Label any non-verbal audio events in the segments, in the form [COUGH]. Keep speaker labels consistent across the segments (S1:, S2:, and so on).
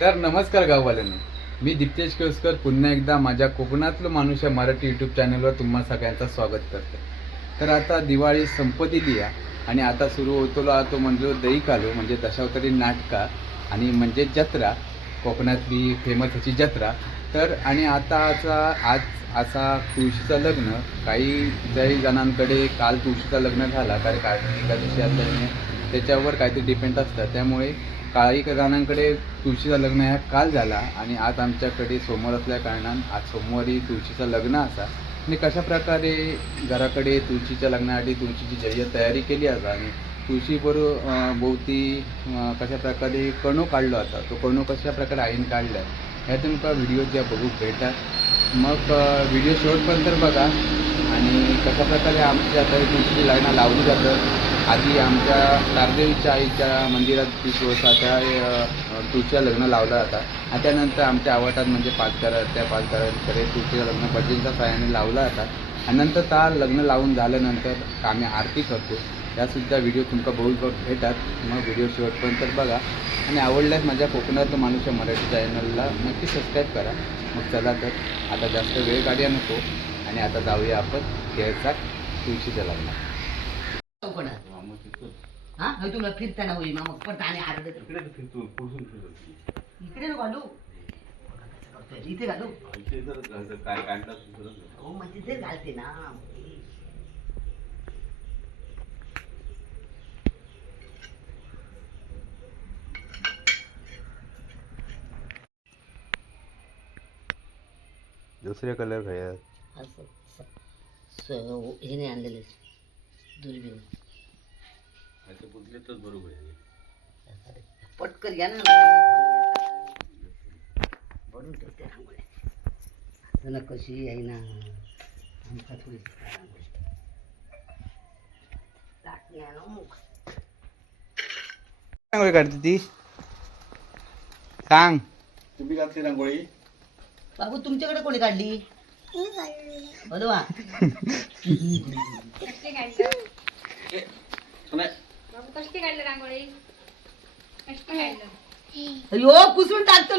S1: तर नमस्कार गाववाल्यांनो. मी दिप्तेश केळसकर. पुन्हा एकदा माझ्या कोकणातलं माणूस या मराठी यूट्यूब चॅनलवर तुम्हा सगळ्यांचं स्वागत करते. तर आता दिवाळी संपत्ती आहे आणि आता सुरू होतो तो म्हणजे दही कालो म्हणजे दशावतारी नाटका आणि म्हणजे जत्रा. कोकणातली फेमस ह्याची जत्रा. तर आणि आताचा आज असा तुळशीचं लग्न काही काही जणांकडे काल तुळशीचं लग्न झाला कारण काय एकादशी असल्याने त्याच्यावर काहीतरी डिपेंड असतं. त्यामुळे काही जणांकडे तुळशीचं लग्न ह्या काल झाला आणि आज आमच्याकडे सोमवार असल्या कारणान आज सोमवारी तुळशीचं लग्न असा. आणि कशा प्रकारे घराकडे तुळशीच्या लग्नासाठी तुळशीची जय्य तयारी केली असा आणि तुळशी भोवती कशा प्रकारे कणो काढलो आता तो कणो कशा प्रकारे आईन काढला ह्या तुमका व्हिडिओ ज्या बघूक भेटात मग व्हिडिओ शेवटपर्यंत बघा आणि कशा प्रकारे आमची आता तुळशीची लग्न लावली जातं आधी आमच्या तारदेवीच्या आईच्या मंदिरात तीस वर्ष आता तुळशीचं लग्न लावलं जातात आणि त्यानंतर आमच्या आवडतात म्हणजे पाचकर त्या पाचकरांकडे तुळशीचं लग्न भजनच्या सहाय्याने लावलं जातात आणि नंतर त्या लग्न लावून झाल्यानंतर आम्ही आरती करतो. यासुद्धा व्हिडिओ तुमका बहुत भेटतात मग व्हिडिओ शेवटपर्यंत बघा. आणि आवडल्यास माझ्या कोकणातलं माणूस या मराठी चॅनलला नक्की सबस्क्राईब करा. मग चला तर आता जास्त वेळ काढूया नको. आणि आता जाऊया आपण केळचा तुळशीच्या लग्न
S2: कोकणात. हा? हे तुला फिरताना होईल मग परत आणि आरडत
S3: इकडे फिरतो फिरतो.
S2: इकडे नको घालू. इथे घालू.
S3: इथे जर घालतं काय काढला
S2: हो मग तिथे घालते ना.
S1: दुसरे कलर घ्यायला
S2: असं स- स- हे नाही आणलेले दुर्बीण.
S3: आता पुढलेच बरोबर आहे.
S2: पटकर घ्या ना. बनून ठेवते रांगोळी. ना कशी आहे ना आमचा थोडी
S1: रांगोळी काढते ती. सांग.
S3: तुम्ही घातली रांगोळी?
S2: बाबू तुमच्याकडे कोणी काढली? बरोबर. [LAUGHS]
S4: बाबू कष्टी काढलं रांगोळी? कष्टी काढलं.
S2: अयो पुसून टाकतो.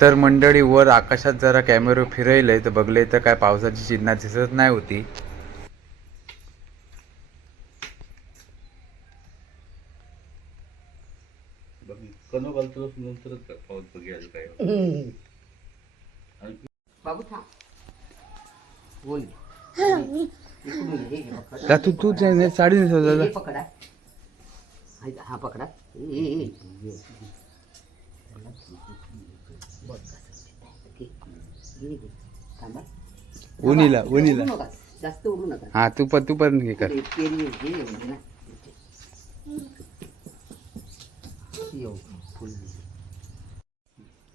S1: तर मंडळी वर आकाशात जरा कॅमेरा फिरवलंय तर बघले तर काय पावसाची चिन्ह दिसत नाही होती.
S2: बाबू थांब. बोल.
S1: तू तू साडी नेसवत
S2: हे. पकडा. उडू नका. जास्त उडू नका.
S1: हा तू पण तू पण हे कर.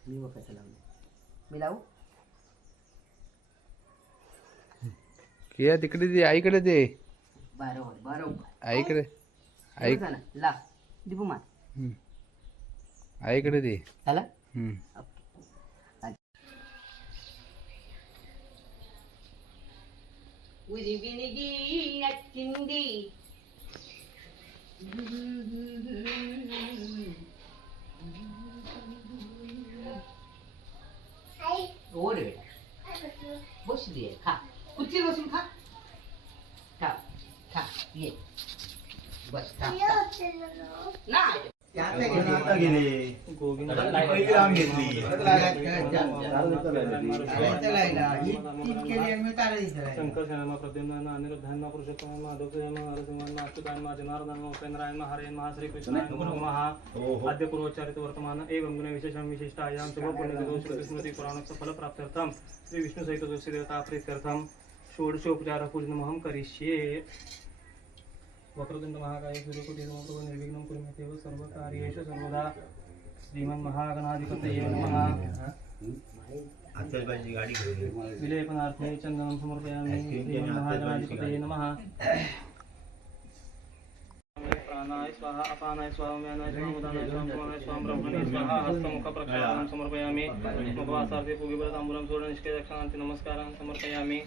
S2: मी कसं लावलं मी लावू?
S1: किया तिकडे दे आईकडे दे.
S2: बरोबर बरोबर.
S1: आईकडे. आई
S2: बघा ना, ला दिपू मार
S1: हम्म. आईकडे दे
S2: झाला
S1: हम्म.
S2: ఉరిగినిగి నచ్చింది ओढ बेटा बस दे खा कुठची बसून खा खा खा ये बस
S5: प्रद्युम्न नमः आद्य पूर्वोच्चारित वर्तमान एवं गुण विशेषम विशिष्टायां शुभ पुण्य पुराणस्य फलप्राप्त्यर्थं श्री विष्णु सहित तुलसी देवता पूजनमहं करिष्ये वक्रतुंड महाकाय सूर्यकोटि नमः निर्विघ्नं कुरु मे देव सर्वकार्येषु सर्वदा श्रीमन्महागणाधिपतये नमः। विलेपनार्थे चन्दनं समर्पयामि। श्रीमन्महागणाधिपतये नमः। प्राणाय स्वाहा अपानाय स्वाहा स्वाहा उदानाय स्वाहा स्वाहा ब्रह्मणे स्वाहा हस्तमुख प्रक्षालनं समर्पयामि। मुखवासार्थे पुगिबलताम्बूलं सूर्यनिष्केदक्षान्ति नमस्कारान् समर्पयामि।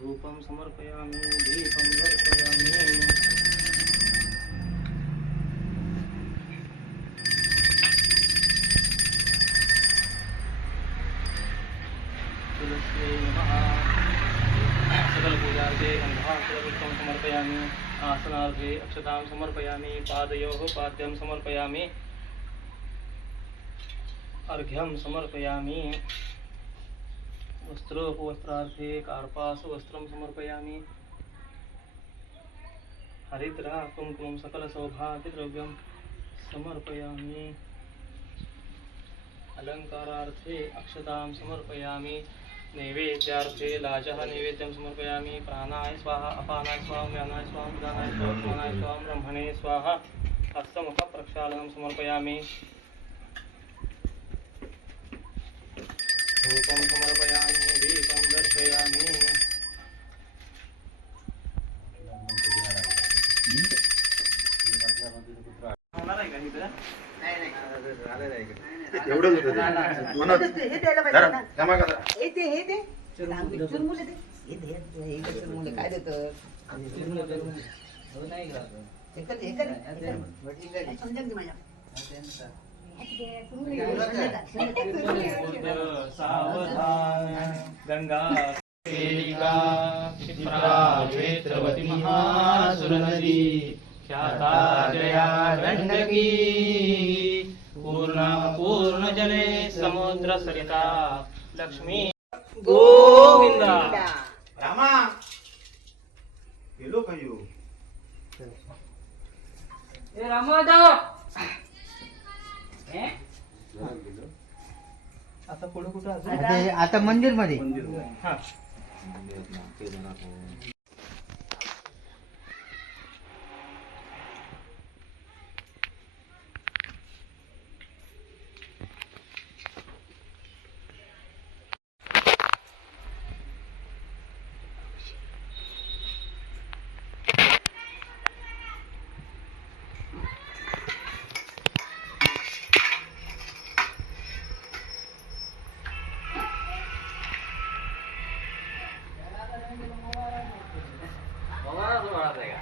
S5: धूपं समर्पयामि दीपं दर्शयामि पुष्पं समर्पयामि आसनार्थे अक्षतां समर्पयामि पादयोः समर्पयामि। वस्त्रोपवस्त्रार्थे कार्पासवस्त्रं समर्पयामि। हरिद्रा, कुङ्कुमं सकलसौभाग्यद्रव्यं समर्पयामि। अलङ्कारार्थे अक्षतां समर्पयामि। नैवेद्यार्थे लाजः नैवेद्यं समर्पयामि। प्राणाय स्वाहा, अपानाय स्वाहा, व्यानाय स्वाहा उदानाय स्वाहा, समानाय स्वाहा ब्रह्मणे स्वाहा हस्तमुखप्रक्षालनं समर्पयामि। धूपं समर्पयामि।
S6: एवढंच होतं ते. हे द्यायला पाहिजे ना. हे दे हे दे चुरमुले दे. हे दे हे दे चुरमुले. काय देतं? हे कर, माझ्या.
S5: गंगा. वेत्रवती महासुरनदी ख्याता जया गंडकी पूर्ण पूर्ण जले समुद्र सरिता लक्ष्मी गोविंदा।
S7: रामा गेलो का येऊ
S5: आता पुढे कुठं
S6: आता? मंदिरमध्ये
S5: हा
S6: हे बघ कसे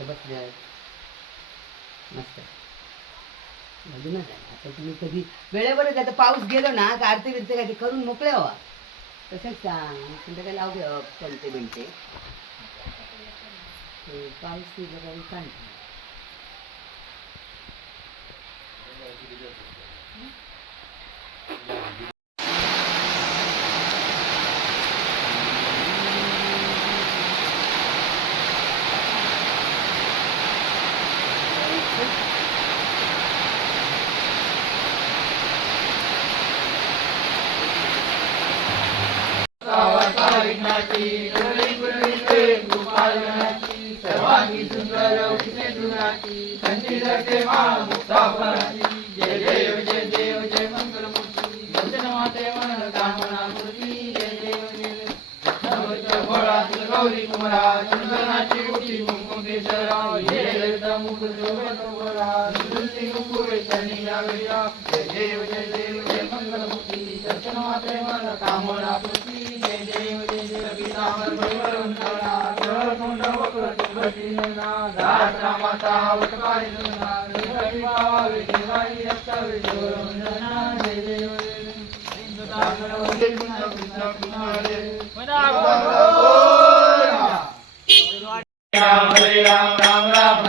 S6: बसले आहेत मस्त म्हणजे ना आता तुम्ही कधी वेळेवर काय तर पाऊस गेलो ना का आरती बिरते काय ते करून मोकळे व्हा तसंच విజయ జయ జయ జయ జయ మంగళమూర్తి దర్శనమాత్రేమల కామనా పుష్టి జయ జయ జయ జయ పీతాంబర పరివరంతనా జవరకుండ వక్ర తుభటినా దాత్రా మాతా వటపారినా నిరపివా విజయ యస్త విజయరంజనా జయ జయ కృష్ణ కృష్ణ కృష్ణ హరే రామ హరే రామ రామ రామ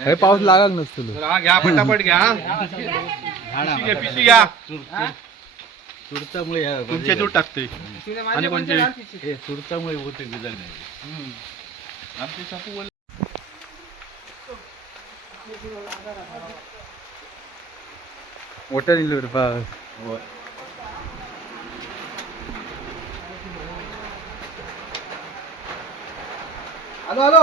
S1: हे पाऊस लागत नसतो
S7: घ्या पटापट घ्या पिशी घ्या
S3: सुरतामुळे या-
S7: तुमच्या दूर टाकते आणि कोणते
S3: हे. तुरतामुळे होते बिजल नाही आमचे सापू बोल
S1: मोटर नहीं
S7: मेरे पास हॅलो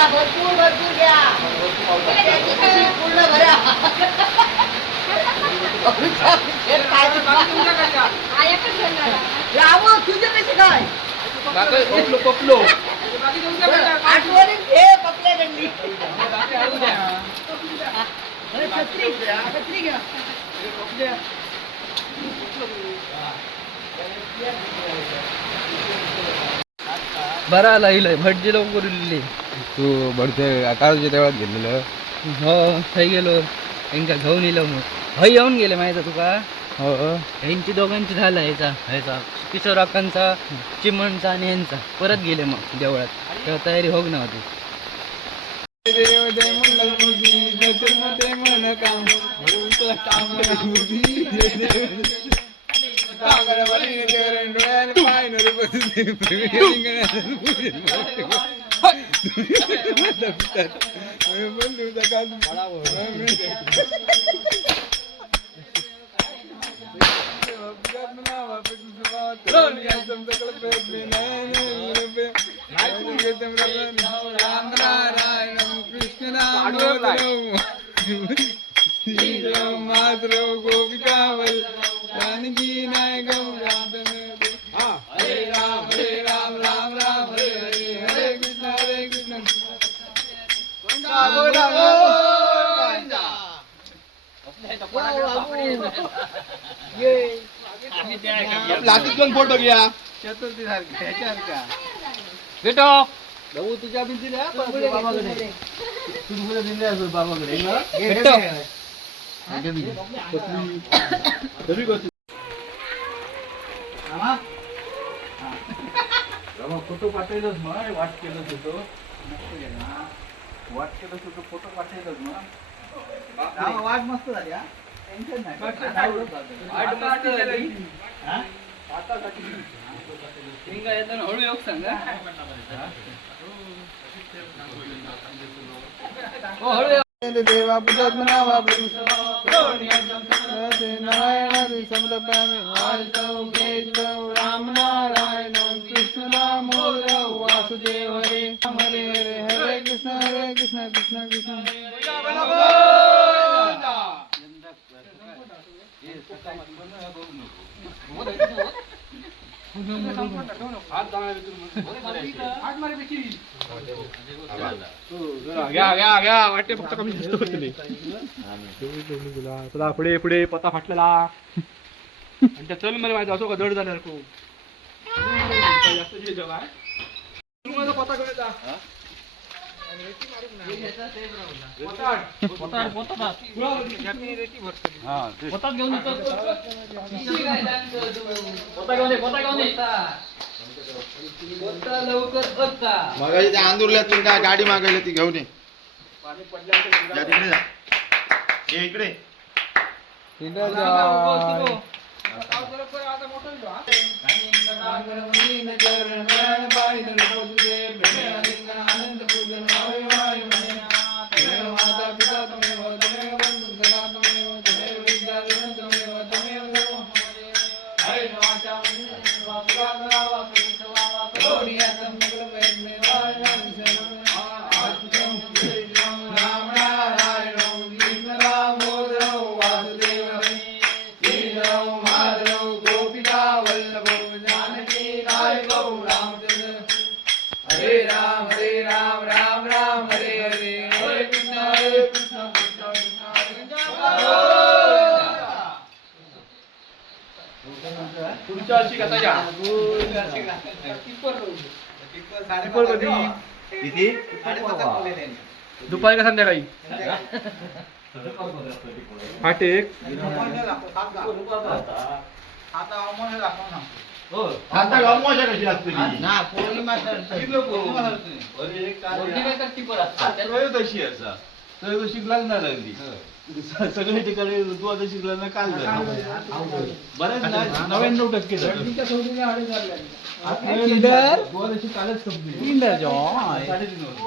S2: भरपूर भरपूर घ्या. पूर्ण भरा.
S4: हा
S2: रामो तुझे कसे काय? आठवणी घे पपल्या गंडी. अरे छत्री छत्री घ्या.
S8: बरा लागलंय भटजी लवकर इल्ली.
S1: तू बडते काळूच्या देवळात गेलेलं.
S8: हो थंय गेलो. यांका घेऊन येलो मग. हय येऊन गेले माहिती आहे तुका?
S1: हो.
S8: यांची दोघांची झाला ह्याचा. ह्याचा. किशोर अक्कांचा चिमणचा आणि यांचा. परत गेले मग देवळात. तेव्हा तयारी होग
S1: ज्योतिर्मते मन काम राम नारायण कृष्ण नाम माधव
S7: लाटीत पण फोटो घ्या.
S1: चतुर्थी सारखी ह्याच्यासारखा
S7: भाऊ तुझ्या भिंतीला
S2: बाबाकडे.
S3: फोटो पाठवलंच मग वाट केलंच होतं. वाट केलंच होतं फोटो पाठवलंच मग.
S7: वाट मस्त झाली हा.
S8: हळू योग सांगा
S1: देवा पुजात्मनावा नारायण समदपामि वास्तव केशव राम नारायण वासुदेव हरे हरे हरे हरे कृष्ण हरे कृष्ण कृष्ण कृष्ण.
S7: वाटते फक्त कमी जास्त तुला तुला पुढे पुढे पत्ता फाटलेला. आणि त्या चल मला माहिती असो का जड झाल्यासारखं खूप. जास्त जे पत्ता
S8: पोतात घेऊन
S9: मगाशी त्या आंदुरल्यात तुम्ही गाडी मागायला ती घेऊन ये. जा तिकडे जा. ये इकडे.
S1: हरे
S7: कधी
S9: किती?
S7: दुपारी का संध्याकाळी?
S9: आता गमवायच्या कशी असते ती?
S3: त्रयोदशी असा. त्रयोदशीक लागणार लागली सगळ्या ठिकाणी द्वादशीक लग्न काल झालं. बऱ्याच ना- नव्याण्णव टक्के संपली साडेतीन वर्ष.